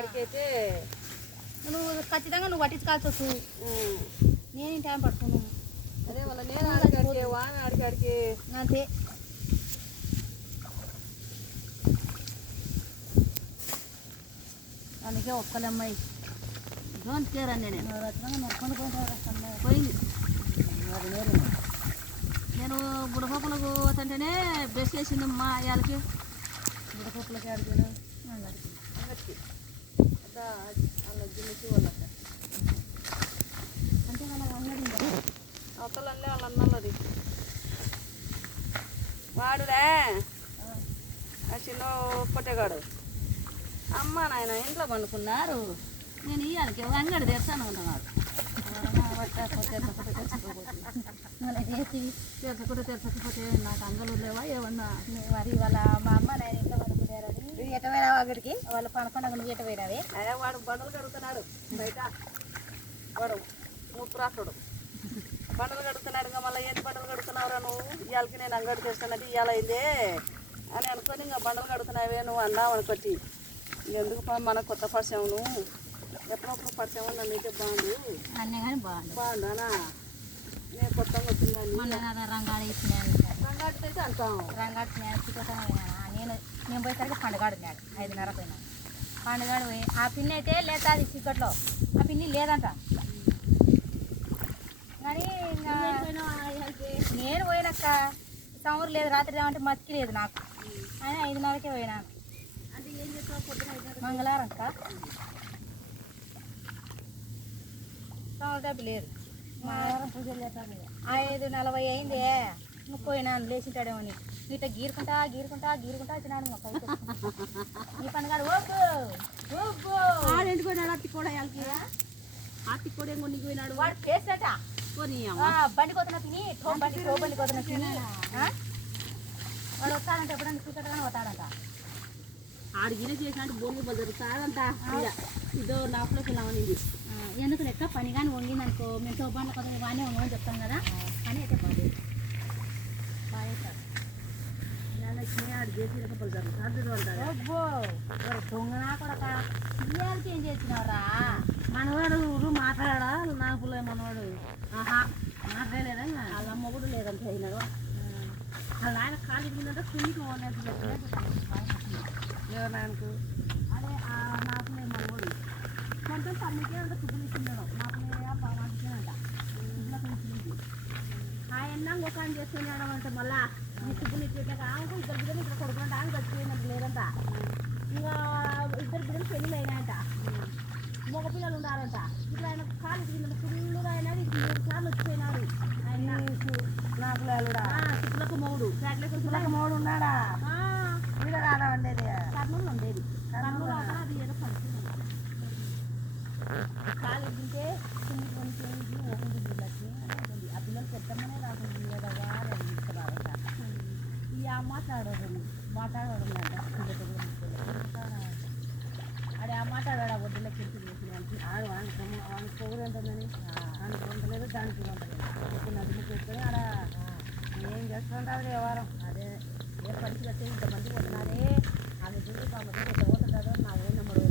కాడికి అయితే నువ్వు ఖచ్చితంగా నువ్వు పట్టించుకోవాల్సి వస్తుంది. నేను టైం పట్టుకున్నాను అదే వాళ్ళ నేను ఆడికాడికి వామి ఆడికాడికి అంతే. అందుకే ఒక్కలమ్మాయి డోంట్ కేర్ అని నేను పోయింది. నేను బుడపప్పులకు పోతుంటేనే బ్రష్ వేసింది మా వాళ్ళకి. బుడపప్పులకి ఆడిపోయినా అంగడికి అలా జిమ్మికి వాళ్ళకి అంటే వాళ్ళ అంగడి అవతలనే వాళ్ళ అన్నది వాడురే ఆ చిన్న పొట్టగాడు. అమ్మ నాయన ఇంట్లో పండుకున్నారు, నేను ఇయ్యాలకి అంగడి తెస్తాను అంటున్నాడు. తెరచకపోతే నాకు అంగలు లేవా ఏమన్నా మరి వాళ్ళ మా అమ్మ నాయన ఇంట్లో పండుకున్నారు. ఎట పోయినావు అక్కడికి? వాళ్ళు పనుకున్నాక నువ్వు ఎట పోయినావే? అదే వాడు బండలు కడుగుతున్నాడు బయట, వాడు మూత్రాసుడు బండలు కడుగుతున్నాడు. ఇంకా మళ్ళీ ఏంటి బండలు కడుగుతున్నావురా నువ్వు? ఇవాళకి నేను అంగడి చేస్తానంటే ఇవాళ అయిందే అని అనుకొని ఇంకా బండలు కడుగుతున్నావే నువ్వు అన్నావు అనుకొచ్చి. ఇంకెందుకు మన కొత్త పరిచయం నువ్వు ఎప్పుడప్పుడు పరిచయం ఉన్నా నీకే బాగుండు అన్నీ కానీ బాగుండానా? నేను కొత్తగా వచ్చిందని రంగాడు ఇచ్చినాను. రంగాడితే అయితే అంటాం రంగాడు నేను పోయేసరికి పండుగాడు ఉన్నాడు. 5:30 పోయినాడు పండుగాడు పోయి. ఆ పిన్ని అయితే లేదా అది చీకట్లో ఆ పిన్ని లేదంట. కానీ ఇంకా నేను పోయినాక సమురు లేదు, రాత్రి ఏమంటే మతికి లేదు నాకు. ఆయన 5:30కే పోయినాను. అంటే ఏం చేస్తావు పొద్దున? మంగళవారం అక్క సమురు డబ్బు లేదు. 5:40 అయింది. నువ్వు పోయినాను లేచింటాడేమని ఇట్లా గీరుకుంటా వచ్చినాడు. ఈ పండుగ ఆడింటి పోయినాడు. అత్తి కూడా వాళ్ళకి అత్తి కూడా ఏం కొనికి పోయినాడు. వాడు చేసినట బండి కొత్తున తిని బండి కొత్తున తిని వాడు వస్తాడంట. ఎప్పుడైనా చూకటగానే వస్తాడంట. ఆడిగిన చేసినట్టు భూమి జరుగుతాడంట. ఇదో లోపల పిల్లవనింది. ఎందుకు లెక్క పని కానీ వంగింది అనుకో మేము తోబండ్ల కొద్దిగా బాగానే వంగమని చెప్తాం కదా. అని అయితే బాగా దొంగనా కొడక ఇవాళకి ఏం చేసినావురా? మనవాడు మాట్లాడా నాకు మనవాడు మాట్లాడలేదా? వాళ్ళ అమ్మ కూడా లేదంటే అయినాడు. వాళ్ళ ఆయన ఖాళీ ఉందంటే సున్నికి ఎవరు అదే నాకు మనవాడు కొంచెం తమ్మికే అంటే తుప్పులు ఇస్తున్నాడు. నాకు బాగుంటానంట ఆయన ఒక ఆయన చేస్తున్నాడు అంటే మళ్ళా ఈ తుప్పులు ఇచ్చేట ఇద్దరు బిడ్డలు ఇక్కడ కొడుకుంటా అని చచ్చిపోయినట్టు లేదంట. ఇంకా ఇద్దరు బిడ్డలు పెళ్ళిళ్ళు అయినాయంట. మగ పిల్లలు ఉండాలంట. ఇప్పుడు ఆయన కాలు తిరిగిందంట. ఫుల్గా అయినాడు. 3 సార్లు వచ్చిపోయినాడు ఆయన. చుట్టులకు మౌడు ఫ్యాట్లకు మూడు ఉన్నాడా? ఉండేది కర్నూలు ఉండేది. కర్నూలు అది ఏదో ఫంక్షన్ కాలు తింటే ఆ పిల్లలు పెట్టమనే రాకుండా లేదవా ఈ మాట్లాడడం అడే ఆ మాట్లాడాడు. ఆ వడ్డీలో కింద వానికి పొగుడు ఉంటుందని వానికి ఉండలేదు, దానికి ఉండలేదు. నదులు పెట్టుకొని ఆడ ఏం చేస్తుంటారు వ్యవహారం. అదే ఏ పరిస్థితి ఇంతమంది పోతున్నారే ఆమె చూసి పోతుంటారో నాకు నమ్మడు.